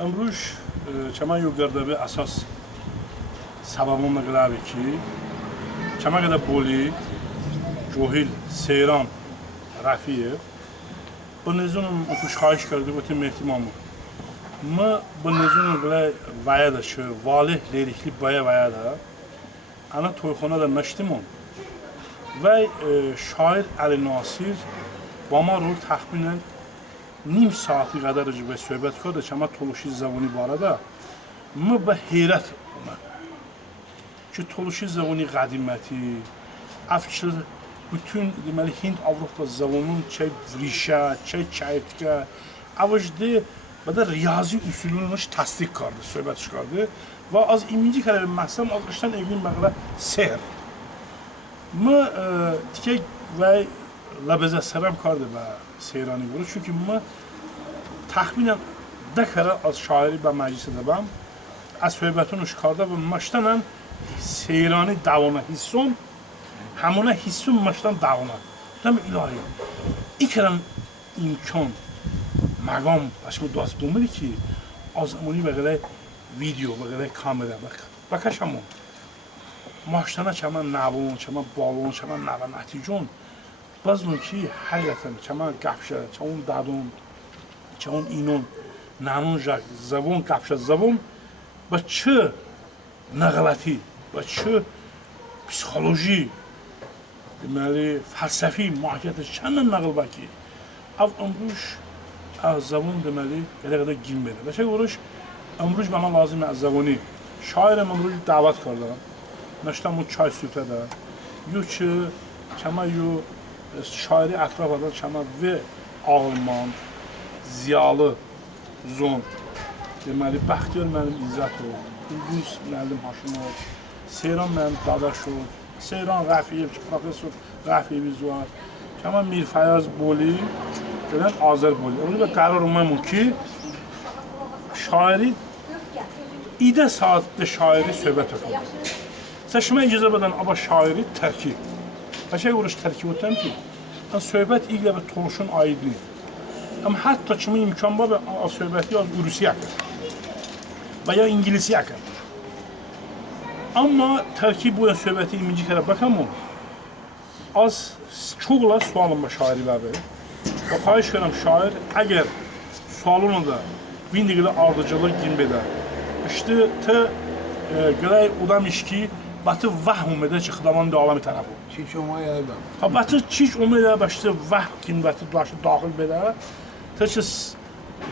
امروز چما یو گردبه اساس سببون نگلاوی کی چما گده بولی جوهیل سیران رفیه bu nezunum okuş xahiş کرده bu tim ihtimamı. Ma bu nezunum gile vaya da şu valih lirikli baya vaya da ana toyxona da naştim on. Ve e, şair Ali Nasir bama rol təxminən nim saati qədər və söhbət qada çama toluşi zavuni barada mı bə heyrət ona. Ki toluşi zavuni qədiməti, afçı bütün deməli Hind Avropa zavunun çay vrişə, çay çayıtka, avajdı bədə riyazi üsulunmuş tasdik qardı, söhbət çıxardı və az iminci kərə məsələn alqışdan evin məqlə sehr. Mı e, tikə və لبزه سرم کرده به سیرانی برو چون که ما تخمینم ده کره از شاعری به مجلس دبم از صحبتونش کرده و مشتنن سیرانی دوانه حسون همونه حسون مشتن دوانه دم الهی ای کرم imkan مقام başımı dost bulmalı ki az amoni بغیر ویدیو بغیر کامera bak bakasham ماشتنا چما نبون چما بالون چما نبا نتیجون باز اون چی حالتن چما گپشه چون دادون چون اینون نانون جا زبون کفشه زبون با چه نغلطی با چه پسیخولوژی دمالی فلسفی محاکیت چند نقل باکی. او امروش از زبون دمالی قده قده گیم بده. بچه گروش؟ امروز به لازم از زبانی شاعر امروز دعوت کردم. نشتم چای سوته ده یو چه؟ چما یو şairi ətrafadan çama və ağılman, ziyalı zon. Deməli, Bəxtiyar mənim İzzətov, Üldüz müəllim Haşimov, Seyran mənim Dadaşov, Seyran Rəfiyev, professor Rəfiyevimiz var. Kəmal Mirfayaz Boli, gələn Azər Boli. Onu da qərar umum ki, şairi idə saatdə şairi söhbət. Sən şimə icazə bədən aba şairi tərkib. Qəşəng vuruş tərkib etəm ki, mən söhbət ilə və toluşun aidini. Amma hətta kimi imkan var və söhbəti az Rusi yakın. Və ya İngilisi yakın. Amma tərkib bu söhbəti 20-ci kərə baxamam. Az çoxla sualım var şairi bəbi. Və xahiş edirəm şair əgər sualını da bindiğiyle ardıcılık girmeden. İşte te e, gülay udam işki Batı vəhm edə ki, Xıdaman davamı tərəf olur. Çiç olmaya da. Ha, Batı çiç olmaya da başladı, vəhm kimi Batı daşı daxil belə. Təki,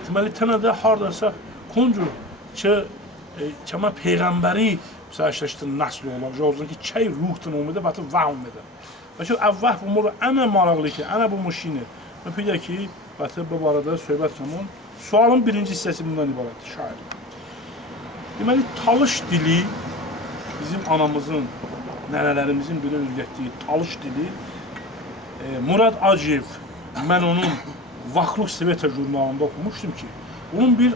deməli, tənədə haradasa koncu e, ki, e, kəmə Peyğəmbəri məsələşləşdir, nəsli olan, yoldan ki, çay çəy ruhtun olmadı, Batı vəhm edə. Bakı əvvəh bu muru ənə maraqlı ki, ənə bu muşini. Və pidə ki, Batı bu barədə söhbət zaman. Sualın birinci hissəsi bundan ibarətdir, şair. Deməli, talış dili bizim anamızın, nənələrimizin belə öyrətdiyi talış dili e, Murad Acıyev, mən onun Vaxluq Sveta jurnalında oxumuşdum ki, onun bir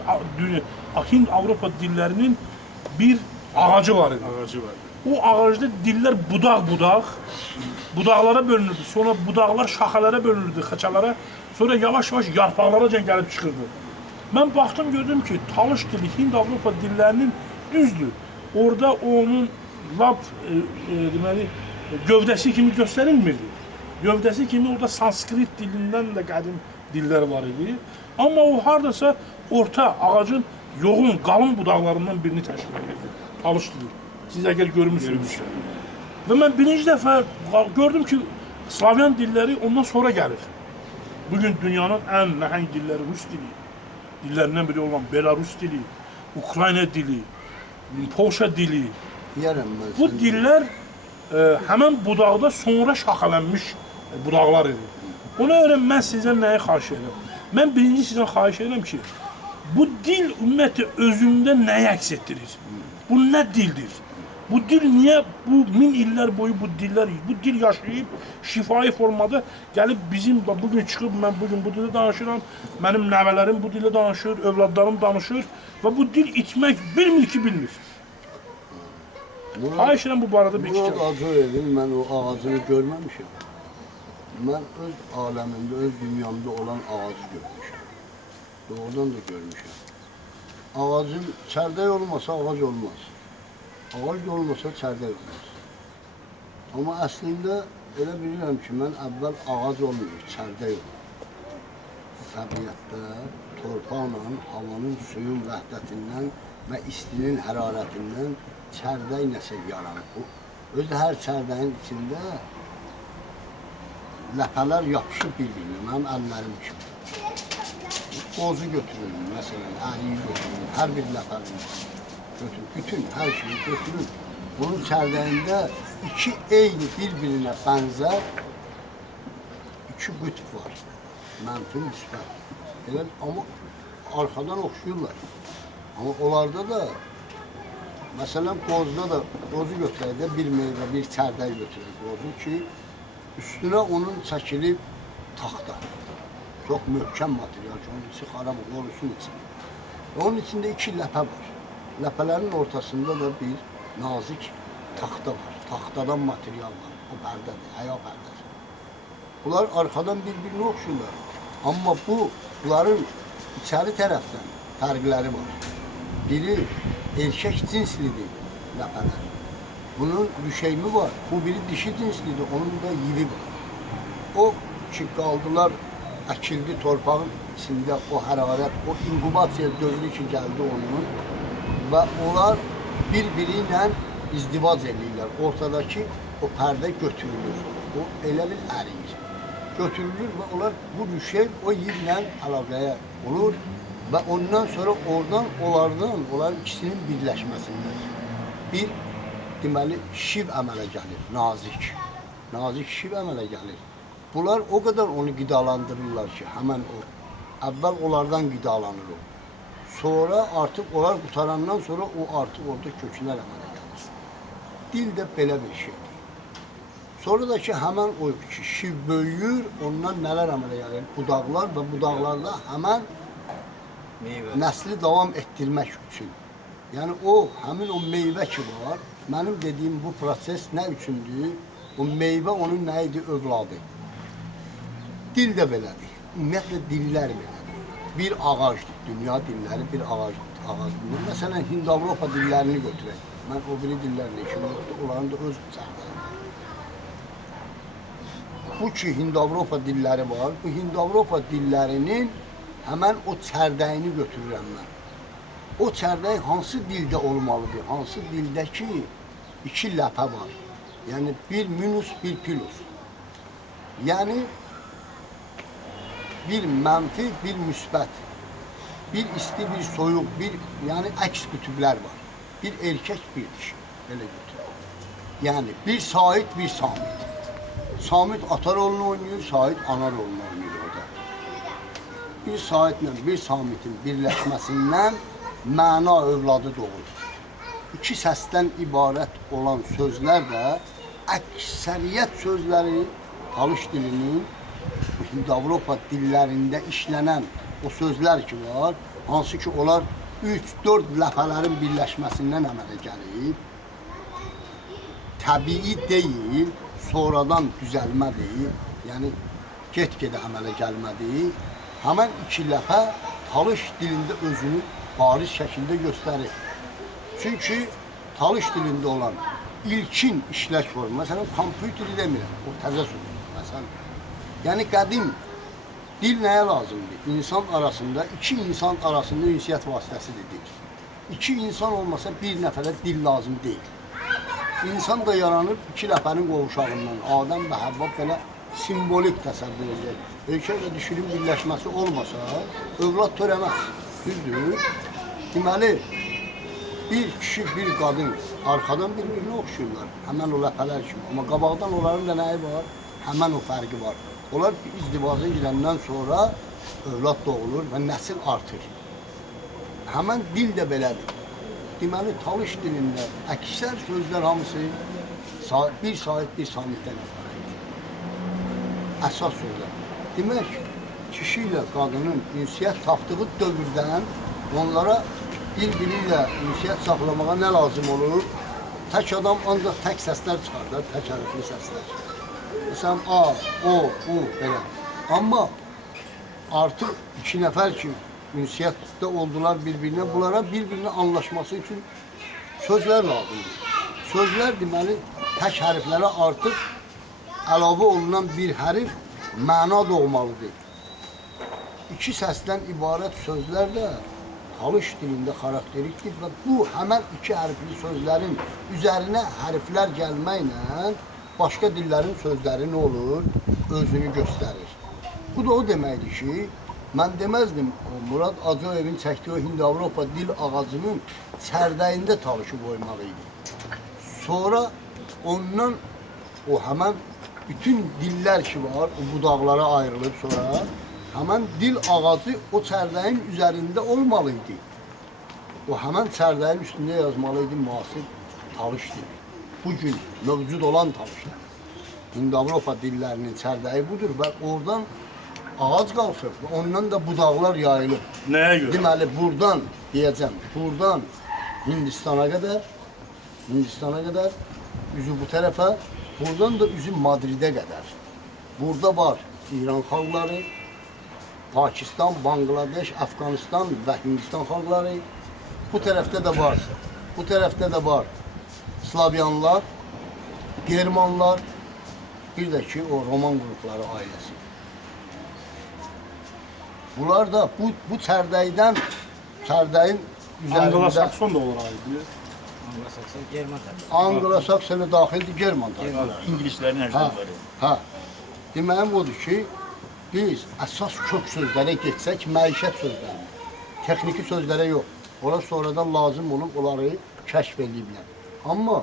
Hind Avropa dillərinin bir ağacı var idi. Ağacı var. O ağacda dillər budaq-budaq, budaqlara bölünürdü. Sonra budaqlar şaxalara bölünürdü, xaçalara. Sonra yavaş-yavaş yarpaqlara can gəlib çıxırdı. Mən baxdım gördüm ki, Talış dili Hind Avropa dillərinin düzdür. Orada onun lap e, e, deməli gövdəsi kimi göstərilmirdi. Gövdəsi kimi orada Sanskrit dilindən də qədim dillər var idi. Amma o hardasa orta ağacın yoğun, qalın budaqlarından birini təşkil edirdi. Dili. Siz əgər görmüsünüz. Və mən birinci dəfə gördüm ki, Slavyan dilləri ondan sonra gəlir. Bugün dünyanın ən nəhəng dilləri Rus dili. Dillərindən biri olan Belarus dili, Ukrayna dili, Polşa dili. Bu dillər e, həmin budaqda sonra şaxələnmiş e, budaqlar idi. Ona görə mən sizdən nəyi xahiş edirəm? Mən birinci sizdən xahiş edirəm ki, bu dil ümumiyyətlə özündə nəyi əks etdirir? Bu nə dildir? Bu dil niyə bu min illər boyu bu dillər, bu dil yaşayıb şifahi formada gəlib bizim bax bu gün çıxıb mən bu dildə danışıram. Mənim nəvələrim bu dildə danışır, övladlarım danışır və bu dil itmək bilmir ki, bilmir. Edirəm bu barədə bir Murad fikir. Acıoğlu'nun ben o ağacını görmemişim. Ben öz alemimde, öz dünyamda olan ağacı görmüşüm. Doğrudan da görmüşüm. ağacın çərdək olmasa ağac olmaz. Ağac da olmasa çərdək olmaz. Amma əslində elə bilirəm ki, mən əvvəl ağac olmuyor, çərdək olur. Təbiətdə torpaqla, havanın, suyun vəhdətindən və istinin hərarətindən çərdək nəsə yaranır. O, özü hər çərdəyin içində ləpələr yapışıb bir-birinə, mənim əllərim kimi. Qozu götürün, məsələn, əriyi götürün, hər bir götürün, bütün hər şeyi götürün. Bunun çərdəyində iki eyni bir-birinə bənzər iki qütb var. Mənfi, müsbət. Elə, amma arxadan oxşuyurlar. Amma onlarda da Məsələn, qozda da qozu götürək də bir meyvə, bir çərdək götürək qozu ki, üstünə onun çəkilib taxta. Çox möhkəm material ki, onun içi xarab olur, qorusun için. Onun içində iki ləpə var. Ləpələrin ortasında da bir nazik taxta var. Taxtadan material var. O pərdədir, həya pərdəsi. Bunlar arxadan bir-birinə oxşurlar. Amma bu, bunların içəri tərəfdən fərqləri var. Biri erkek cinslidir ləpələr. Bunun düşeymi var. Bu biri dişi cinslidir, onun da yivi var. O ki qaldılar, əkildi torpağın içində o hərarət, o inkubasiya dövrü ki gəldi onun və onlar bir-biri ilə izdivac eləyirlər. Ortadakı o pərdə götürülür. O elə bil əriyir. Götürülür və onlar bu düşey o yerlə əlaqəyə olur və ondan sonra oradan onlardan, onların ikisinin birləşməsindən bir deməli şiv əmələ gəlir, nazik. Nazik şiv əmələ gəlir. Bunlar o qədər onu qidalandırırlar ki, həmən o. Əvvəl onlardan qidalanır o. Sonra artıq onlar qutarandan sonra o artıq orada kökünər əmələ gəlir. Dil də belə bir şeydir. Sonra da ki, həmən o ki, şiv böyüyür, ondan nələr əmələ gəlir? Budaqlar və budaqlarda həmən Meyvə. nəsli davam etdirmək üçün. Yəni o həmin o meyvə ki var, mənim dediyim bu proses nə üçündür? O meyvə onun nə idi? Övladı. Dil də belədir. Ümumiyyətlə dillər belədir. Bir ağacdır. Dünya dilləri bir ağac ağacdır. Məsələn Hind Avropa dillərini götürək. Mən o biri dillərlə işim yoxdur. Onların da öz çərləri var. Bu ki Hind Avropa dilləri var. Bu Hind Avropa dillərinin həmən o çərdəyini götürürəm mən. O çərdək hansı dildə olmalıdır? Hansı dildə ki iki ləpə var. Yəni bir minus, bir plus. Yəni bir mənfi, bir müsbət. Bir isti, bir soyuq, bir yəni əks qütüblər var. Bir erkək, bir dişi. Belə götürək. Yəni bir Sait, bir Samit. Samit ata rolunu oynayır, Sait ana rolunu oynayır orada. Bir Saitlə bir Samitin birləşməsindən məna övladı doğur. İki səsdən ibarət olan sözlər də əksəriyyət sözləri Talış dilinin Hind-Avropa dillərində işlənən o sözlər ki var, hansı ki onlar 3-4 ləpələrin birləşməsindən əmələ gəlib, təbii deyil, sonradan düzəlmə deyil, yəni get-gedə əmələ gəlmə deyil. Həmən iki ləpə talış dilində özünü bariz şəkildə göstərir. Çünki talış dilində olan ilkin işləş formu, məsələn, kompüteri demirəm, o təzə sözdür, məsələn. Yəni qədim dil nəyə lazımdır? İnsan arasında, iki insan arasında ünsiyyət vasitəsidir dil. İki insan olmasa bir nəfərə dil lazım deyil. İnsan da yaranır iki ləpənin qovuşağından. Adəm və Həvva belə simvolik təsəvvür edir. Və dişinin birləşməsi olmasa, övlad törəməz. Düzdür? Deməli, bir kişi, bir qadın arxadan bir-birinə oxşuyurlar. Həmən o ləpələr kimi. Amma qabaqdan onların da nəyi var? Həmən o fərqi var. Onlar bir izdivaza girəndən sonra övlad doğulur və nəsil artır. Həmən dil də belədir. Deməli, talış dilində əksər sözlər hamısı bir sahib, bir samitdən ibarətdir. Əsas sözlər. Demək, kişi ilə qadının ünsiyyət tapdığı dövrdən onlara bir-biri ilə ünsiyyət saxlamağa nə lazım olur? Tək adam ancaq tək səslər çıxardar, tək hərfli səslər. Məsələn, A, O, U belə. Amma artıq iki nəfər ki ünsiyyətdə oldular bir-birinə. Bunlara bir-birinə anlaşması üçün sözlər lazımdır. Sözlər deməli tək hərflərə artıq əlavə olunan bir hərf məna doğmalıdır. İki səsdən ibarət sözlər də Talış dilində xarakterikdir və bu həmən iki hərfli sözlərin üzərinə hərflər gəlməklə başqa dillərin sözləri nə olur? Özünü göstərir. Bu da o deməkdir ki, mən deməzdim Murad Acayevin çəkdiyi o Hind-Avropa dil ağacının çərdəyində talışı qoymalı idi. Sonra ondan o həmən bütün dillər ki var, o budaqlara ayrılıb sonra həmən dil ağacı o çərdəyin üzərində olmalı idi. O həmən çərdəyin üstündə yazmalı idi müasir talış dili. Bugün mövcud olan talışlar. Hind-Avropa dillərinin çərdəyi budur və oradan ağac qalxıb ondan da budaqlar yayılıb. Nəyə görə? Deməli buradan deyəcəm, buradan Hindistana qədər, Hindistana qədər üzü bu tərəfə, buradan da üzü Madridə qədər. Burada var İran xalqları, Pakistan, Bangladeş, Afganistan və Hindistan xalqları. Bu tərəfdə də var. Bu tərəfdə də var Slavyanlar, Germanlar, bir də ki o Roman qrupları ailəsi. Bunlar da bu bu çərdəkdən çərdəyin üzərində Anglo-Sakson da olur ayrı. Anglo-Sakson, German tabii. Anglo-Saksona daxildir German. İngilizlerin Hə, əcdadları. hə. Deməyim odur ki, biz əsas kök sözlərə getsək, məişət sözlərinə, texniki sözlərə yox. Ora sonradan lazım olub onları kəşf ediblər. Amma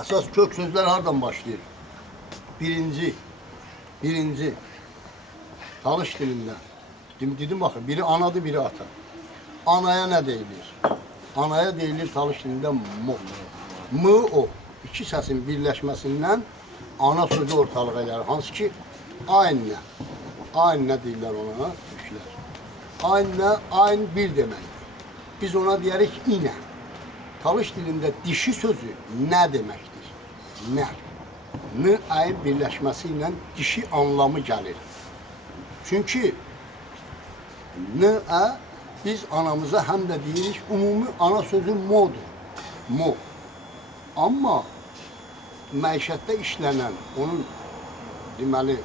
əsas kök sözlər hardan başlayır? Birinci, birinci, talış dilində. Dedim, dedim baxın, biri anadır, biri ata. Anaya nə deyilir? Anaya deyilir talış dilində mu. M o. İki səsin birləşməsindən ana sözü ortalığa gəlir. Hansı ki, aynə. Aynə deyirlər ona, türklər. Aynə, ayn bir deməkdir. Biz ona deyərik inə. Talış dilində dişi sözü nə deməkdir? Nə. N, ayn birləşməsi ilə dişi anlamı gəlir. Çünki N-ə biz anamıza həm də deyirik, ümumi ana sözü modur. Mo. Amma məişətdə işlənən, onun deməli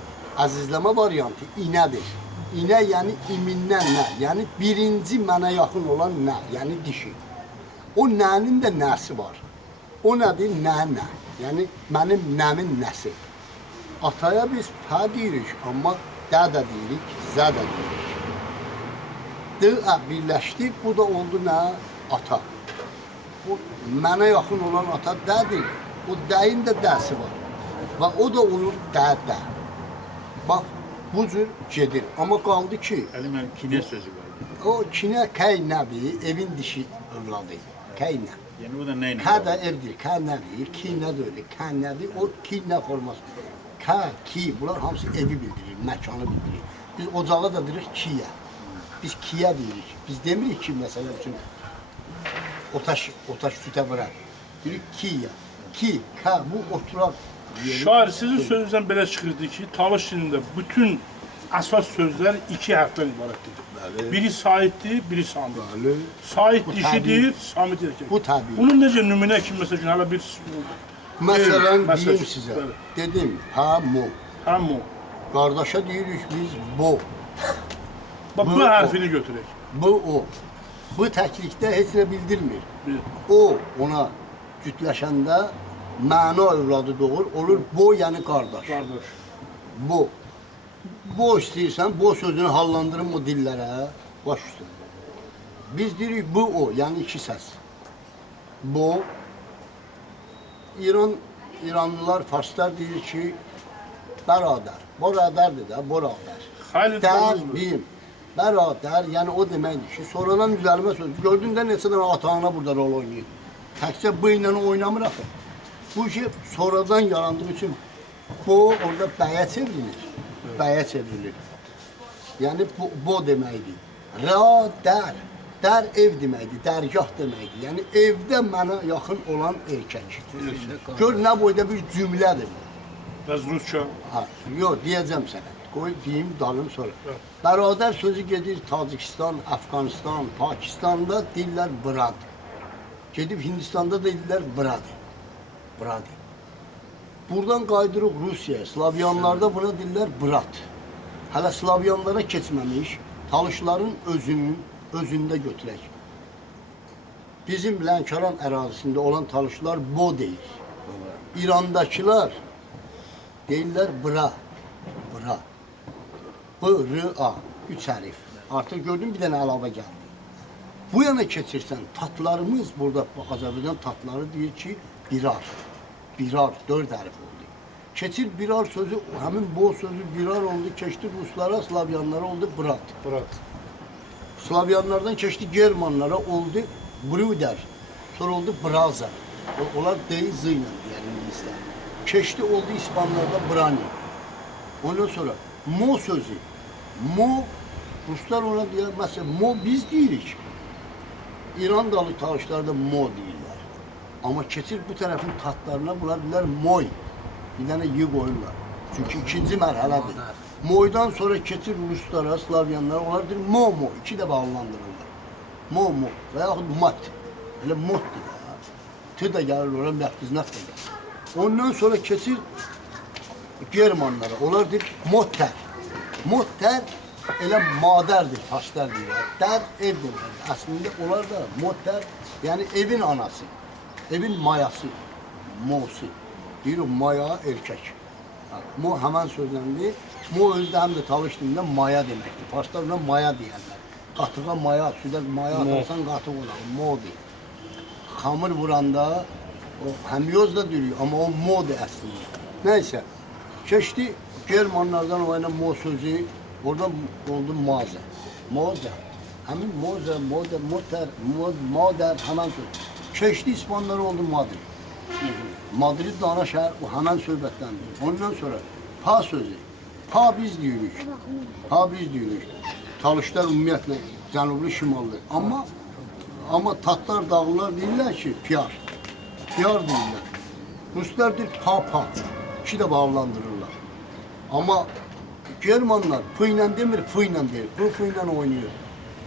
əzizləmə variantı inədir. İnə yəni imindən nə? Yəni birinci mənə yaxın olan nə? Yəni dişi. O nənin də nəsi var. O nədir? Nə nə? Yəni mənim nəmin nəsi. Ataya biz pə deyirik, amma də də deyirik, zə də deyirik. D-ə birləşdi, bu da oldu nə? Ata. Bu mənə yaxın olan ata dədir. O dəyin də dəsi var. Və o da olur də-də. Bax, bu cür gedir. Amma qaldı ki, Elime kine sözü var. o kinə kəy nədir? Evin dişi övladı. Kəy nə? Yani bu da neyle? Kə də evdir, kə nədir? Ki öyle, kə nədir? O ki nə forması. Kə, ki, bunlar hamısı evi bildirir, məkanı bildirir. Biz ocağa da deyirik kiyə. Biz kiyə deyirik. Biz demirik ki, məsələn üçün otaş, otaş sütə vuraq. Deyirik kiyə. Ki, kə, bu deyirik. Şair sizin sözünüzdən belə çıxırdı ki, talış dilində bütün əsas sözlər iki hərfdən ibarətdir. Biri saitdir, biri samit. Bəli. Sait Bu dişidir, samit erkek. Bu təbii. Bunun necə nümunə kimi məsələn hələ bir məsəl deyim üçün, sizə. bəli. Dedim, hə, mu. həm o. Qardaşa deyirik biz bu. Bax bu Bu- hərfini götürək. Bu o. Bu təklikdə heç nə bildirmir. Bir. O ona cütləşəndə məna övladı doğur, olur bo yəni qardaş. Qardaş. Bu. Bo istəyirsən, bo sözünü hallandırım o dillərə, baş üstə. Biz deyirik bu o, yəni iki səs. Bu İran İranlılar, farslar deyir ki, bəradər. Boradərdir də, tanınmır. deyim. Bəradər, yəni o deməkdir ki, sonradan üzərimə söz. Gördün də neçə dənə ata-ana burada rol oynayır. Təkcə bu ilə oynamır axı. Bu şey sonradan yarandığı üçün bu orada bəyə çevrilir. Bəyə çevrilir. Yəni bu, bu deməkdir. Ra, dər. Dər ev deməkdir, dərgah deməkdir. Yəni evdə mənə yaxın olan erkək. Gör nə boyda bir cümlədir. bu. Bəz Rusça. Ha, yox, deyəcəm sənə. Qoy deyim dalım sonra. Bərabər sözü gedir Tacikistan, Afqanistan, Pakistanda deyirlər brad. Gedib Hindistanda da deyirlər brad. Brad. Buradan qaydırıq Rusiyaya, Slavyanlarda buna deyirlər brat. Hələ Slavyanlara keçməmiş, talışların özünün özündə götürək. Bizim Lənkəran ərazisində olan talışlar bo deyir. İrandakılar deyirlər bra. Bra. B, R, A. Üç hərif. Artıq gördün bir dənə əlavə gəldi. Bu yana keçirsən, tatlarımız burada Azərbaycan tatları deyir ki, birar. Birar, dörd hərf oldu. Keçir birar sözü, həmin bo sözü birar oldu, keçdi ruslara, slavyanlara oldu brat. Murat. Slavyanlardan keçdi Germanlara oldu Bruder. Sonra oldu Braza. Onlar değil Z ilə deyər ingilislər. Keçdi oldu İspanlarda Brani. Ondan sonra Mo sözü. Mo Ruslar ona deyir mesela Mo biz deyirik. İran dalı tarixçilərdə Mo deyirlər. Amma keçir bu tərəfin tatlarına bunlar deyirlər Moy. Bir dənə Y qoyurlar. Çünki ikinci mərhələdir. Moydan sonra keçir Ruslara, Slavyanlara, onlar deyir Momo, iki də bağlandırırlar. Momo və yaxud Mat. Elə Mot deyir. T də gəlir ora, məftiznat da gəlir. Ondan sonra keçir Germanlara, onlar deyir Motter. Motter elə madərdir, pastar deyirlər. Dər ev deməkdir. Əslində onlar da Motter, yəni evin anası, evin mayası, mosu. Deyir o maya erkək. Ha, Mo həmən sözləndi. Mo özdə həm də talış dilində maya deməkdir. Paslar ona maya deyərlər. Qatığa maya, südə maya atarsan qatıq olar. Mo deyir. Xamır vuranda o həmyoz da dürüyor amma o modur əslində. Nəysə, keçdi Germanlardan o ilə mo sözü, orada oldu maze. Moze. Həmin moze, moze, moter, mo- moder, həmən söz. Keçdi İspanlara oldu Madrid. Madrid də ana şəhər o həmən söhbətdəndir. Ondan sonra pa sözü. Pa biz deyirik. Pa biz deyirik. Talışlar ümumiyyətlə cənublu şimallı. Amma amma tatlar dağlılar deyirlər ki, piyar. Piyar deyirlər. Ruslar deyir papa. İki də bağlandırırlar. Amma Germanlar ilə demir, fı ilə deyir. Bu fı ilə oynayır.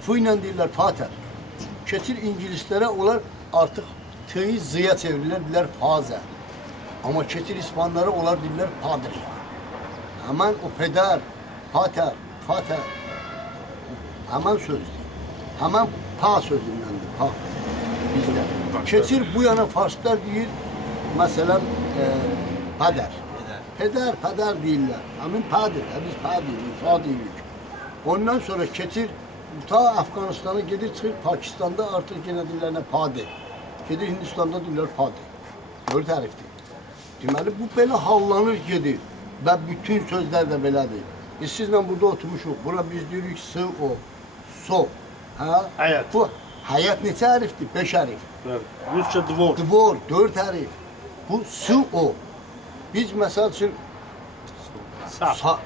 Fı ilə deyirlər pater. Keçir İngilislərə onlar artıq T'yi zıya çevirirlər, deyirlər fazə. Amma keçir İspanlara onlar deyirlər padr. Həmən o peder, pater, pater. Həmən sözdür. Həmən pa sözündəndir, pa. Bizdə. Keçir bu yana farslar deyir, məsələn, e, pədər. Peder, peder deyirlər. Həmin padir, biz pa deyirik, fa deyirik. Ondan sonra keçir, ta Afqanistana gedir, çıxır Pakistanda artıq yenə deyirlər nə padi. Gedir Hindistanda deyirlər padi. Dörd hərfdir. Deməli, bu belə hallanır gedir. Və bütün sözlər də belədir. Biz sizlə burada oturmuşuq. Bura biz deyirik S, O, So. Hə? Həyat. Bu həyat neçə hərfdir? Beş hərf. Rusça dvor. Dvor, dörd hərf. Bu S, O. Biz məsəl üçün. Sa, sa,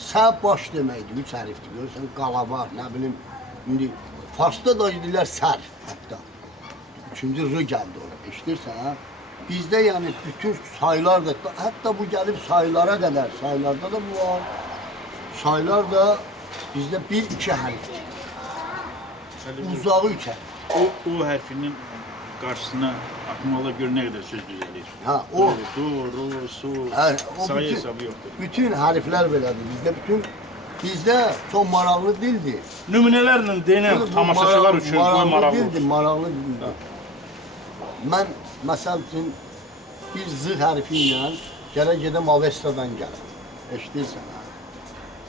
sə baş deməkdir, üç hərfdir. Görürsən, qala var, nə bilim. İndi Farsda da deyirlər sər hətta. Üçüncü r gəldi ora. Eşidirsən, hə? Bizdə yəni bütün saylar da, hətta bu gəlib saylara qədər, saylarda da bu var. Saylar da bizdə bir, iki hərfdir. Uzağı üç hərf. O, o hərfinin qarşısına akmalı görə nə qədər söz düzəlir? Ha, o. Do, ro, su, o sayı bütün- hesabı yoxdur. Bütün hərflər belədir. Bizdə bütün bizdə çox maraqlı dildir. Nümunələrlə deyinən Bu tamaşaçılar üçün qoy maraqlı dildir, maraqlı dildir. Mən məsəl üçün bir z hərfi ilə gərək gedəm Avestadan gələm. Eşidirsən hə?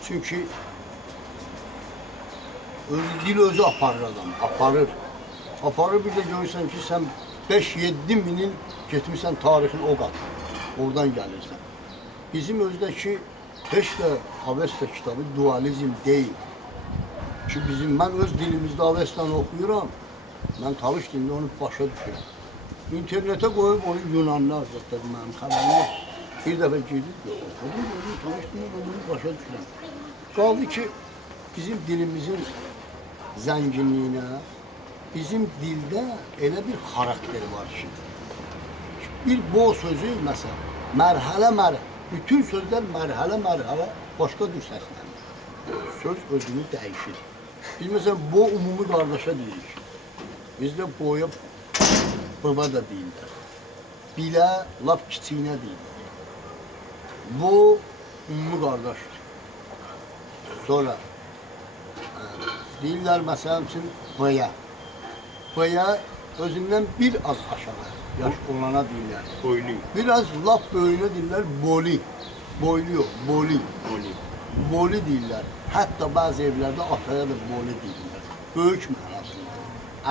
Çünki özü dil özü aparır adamı, aparır. Aparır bir də görürsən ki, sən 5-7 minin getmirsən tarixin o qat. Oradan gəlirsən. Bizim özdəki heç də Avesta kitabı dualizm deyil. Ki bizim mən öz dilimizdə Avestan oxuyuram. Mən talış dilində onu başa düşürəm. İnternetə qoyub onu Yunanlar mənim xəbərim yox. Bir dəfə girdik, oxudum, onu talış dilində onu başa düşürəm. Qaldı ki, bizim dilimizin zənginliyinə, bizim dildə elə bir xarakteri var ki, bir bo sözü məsələn, mərhələ mərhələ, bütün sözlər mərhələ mərhələ başqa cür səslənir. Söz özünü dəyişir. Biz məsələn bu ümumi qardaşa deyirik. Bizdə boya baba da deyirlər. Bilə lap kiçiyinə deyirlər. Bu ümumi qardaşdır. Sonra ə, deyirlər məsələn üçün boya. Boya özündən bir az aşağı yaş olana deyirlər. Boylu. Biraz lap böyüyünə deyirlər boli. Boylu yox, boli. Boylu. Boli deyirlər. Hətta bəzi evlərdə ataya da boli deyirlər. Böyük mənasında.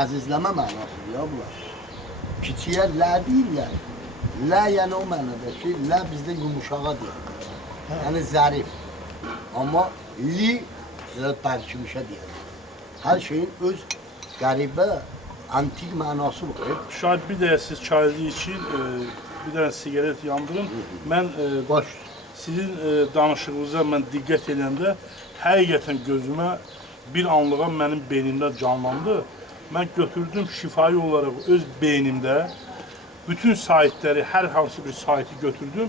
Əzizləmə mənasında ya bunlar. Kiçiyə lə deyirlər. Lə yəni o mənada ki, lə bizdə yumuşağa deyir. Yəni zərif. Amma li bərkimişə deyir. Hər şeyin öz qəribə, antik mənası var. Şahit bir de siz çaylı için e, bir tane sigaret yandırın. Ben e, Baş sizin e, danışığınıza mən diqqət edəndə həqiqətən gözümə bir anlığa mənim beynimdə canlandı. Mən götürdüm şifahi olaraq öz beynimdə bütün saytları, hər hansı bir saytı götürdüm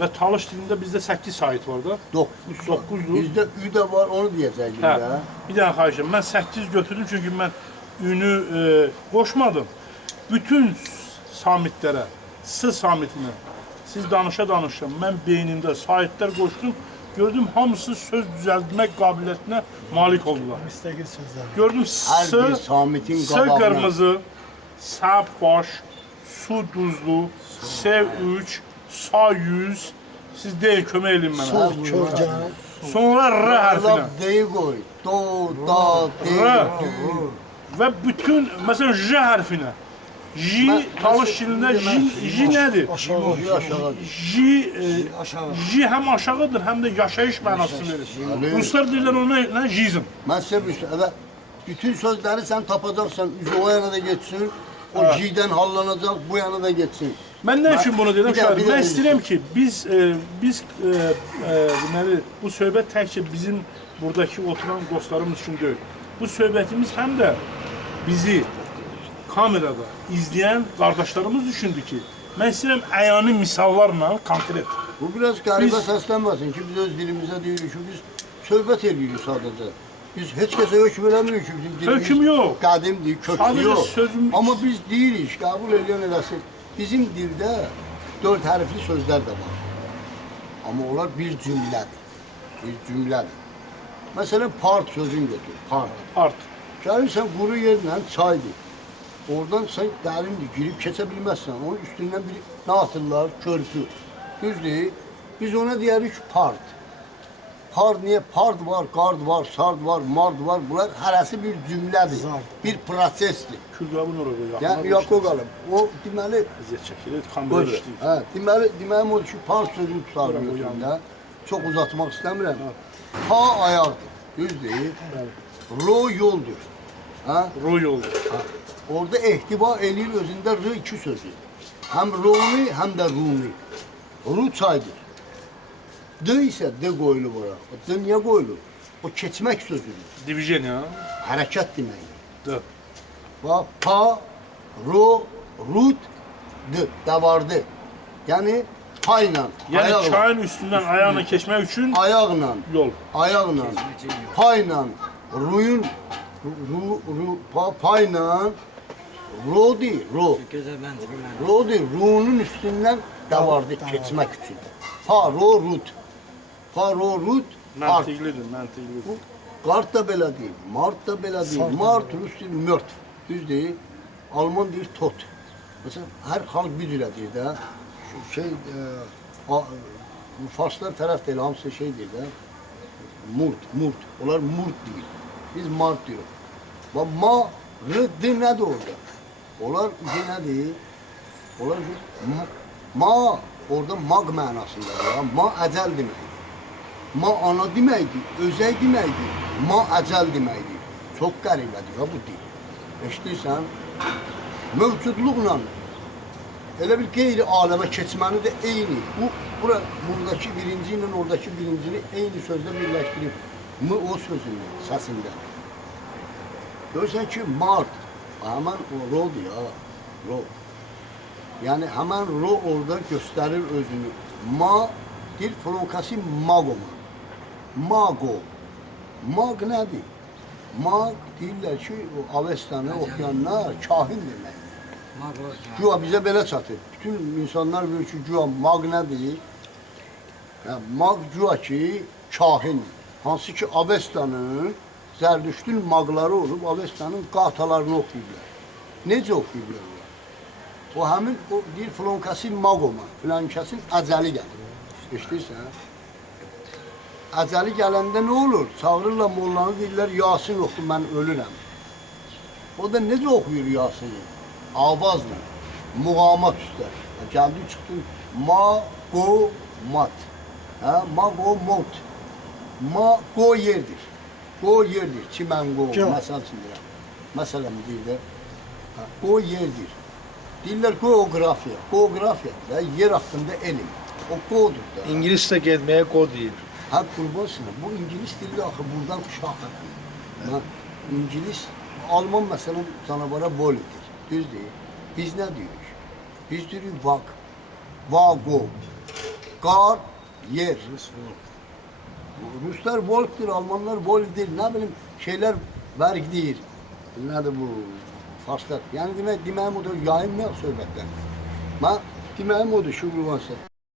və Talış dilində bizdə 8 sayt var da. 9 Doqquzdur. Bizdə ü də var, onu deyəcəkdim Hə, də. bir dənə xahiş edirəm. Mən 8 götürdüm çünki mən ünü e, qoşmadım. Bütün samitlərə, S samitinə siz danışa-danışa mən beynimdə saytlar qoşdum. Gördüm hamısı söz düzəltmək qabiliyyətinə malik oldular. Müstəqil sözlər. Gördüm Hər S, bir samitin S qabağına. qırmızı, S baş, su duzlu, S3, sa 100. Siz deyin, kömək edin mənə. Sol Körcan. Sonra R hərfinə. Allah deyi qoy. Do, da, de, Ra. dü. Və bütün, məsələn, J hərfinə. J, talış dilində J, J nədir? Aşağı. J aşağı. J, e, Aşağı. J həm aşağıdır, həm də yaşayış mənasını verir. Ruslar deyirlər ona nə jizm. Mən sizə bir şey, bütün sözləri sən tapacaqsan, o yana da geçsin, o. J'den hallanacaq, bu yana da geçsin. Mən nə üçün bunu bir də- Mən istəyirəm ki, biz e, biz e, e, deməli bu söhbət təkcə bizim buradakı oturan dostlarımız üçün deyil. Bu söhbətimiz həm də bizi kamerada izləyən qardaşlarımız düşündü ki, mən istəyirəm əyani misallarla konkret. Bu biraz qəribə Biz- səslənməsin ki, biz öz dilimizə deyirik ki, biz söhbət edirik sadəcə. Biz heç kəsə hökm eləmirik ki, bizim dilimiz Hökm yox. qədimdir, köklü yox. sözüm- Amma biz deyirik, qəbul edən eləsin. Bizim dildə dörd hərfli sözlər də var. Amma onlar bir cümlədir. Bir cümlədir. Məsələn, part sözünü götür, part. Art. Gəlirsən quru yerlə çaydır. Oradan sən dərindir, girib keçə bilməzsən. Onun üstündən bir nə atırlar? Körpü. Düzdür? Biz ona deyirik part. Part niyə? Part var, qard var, sard var, mard var. Bunlar hərəsi bir cümlədir. Zar. Bir prosesdir. Külqabın oraya qoy. Yəni yox o qalıb. O deməli Əziyyət çəkilir, kamera Qoy. işləyir. Hə, deməli, deməyim odur ki, par sözünü Bura bu götüründə. Çox uzatmaq istəmirəm. Pa ayaqdır. Düzdür? Ro yoldur. Hə? Roy oldu. Orada ehtiva eləyir özündə r iki sözü. Həm Rumi, həm də Rumi. Ru çaydır. D isə D qoyulur ora. O D niyə qoyulur? O keçmək sözüdür. Divijen ya. Hərəkət deməkdir. D. Bax, pa, ro, rut, d, davardı. Yəni payla, Yəni ayaqla, çayın üstündən ayağına keçmək üçün ayaqla, yol. ayaqla, payla, ruyun, ru, ru, pa, payla, rodi, ro, bir məna. rodi, runun üstündən davardı keçmək üçün. Pa, ro, rut. Pa, ro, rut, part. Məntiqlidir, məntiqlidir. Qart da belə deyil, mart da belə deyil. Mart, rus deyil, mört. Düz deyil. Alman deyir tot. Məsələn, hər xalq bir cürə deyir də. Şu Şey, e, a, bu farslar tərəf deyil, hamısı şey deyir də. Murt, murt. Onlar murt deyir. Biz mart deyirik. Və ma, r, d nədir orada? Onlar d nədir? Onlar ma, orada maq mənasındadır ya. Ma əcəl deməkdir. Ma ana deməkdir, özək deməkdir, ma əcəl deməkdir. Çox qəribədir ya bu dil. Eşidirsən? Mövcudluqla elə bir qeyri aləmə keçməni də eyni. Bu bura buradakı birinci ilə oradakı birincini eyni sözlə birləşdirib. M o sözündə, səsində. Görürsən ki, mart həmən o rodur ya, ro. Yəni həmən ro orada göstərir özünü. Ma dil provokasi magoma. Mago. Mag nədir? Mag deyirlər ki, o Avestanı oxuyanlar kahin demək. Güya bizə belə çatır. Bütün insanlar bilir ki, güya mag nədir? Hə, mag güya ki, kahin. Hansı ki, Avestanın Zərdüştün maqları olub, Avestanın qatalarını oxuyublar. Necə oxuyublar onlar? O həmin, o deyir, filan kəsin mag olma, filan kəsin əcəli gəlir. Eşidirsən? Əcəli gələndə nə olur? Çağırırlar mollanı, deyirlər, Yasin oxu, mən ölürəm. O da necə oxuyur Yasini? Avazla, muğamat üstə. Gəldi çıxdı, ma, go, mat. Hə, ma, go, mot. Ma, go yerdir. Go yerdir, go, Go. deyirəm. Məsələn deyirlər, hə, go yerdir. Deyirlər geografiya, geografiya da yer haqqında elm. O qodur da. İngiliz de gelmeye kod değil. Ha kurban sana. Bu İngiliz dili axı buradan uşaq Ha, İngiliz, Alman məsələn canavara volidir. Düzdür? Biz nə deyirik? Biz deyirik vak, vago, qar, yer. Ruslar volkdir, Almanlar voldir, nə bilim şeylər vergdir. Nədir bu? Farslar. Yəni demək, deməyim odur, yayınmaq söhbətlər. Mən deməyim odur, şu qurbansa.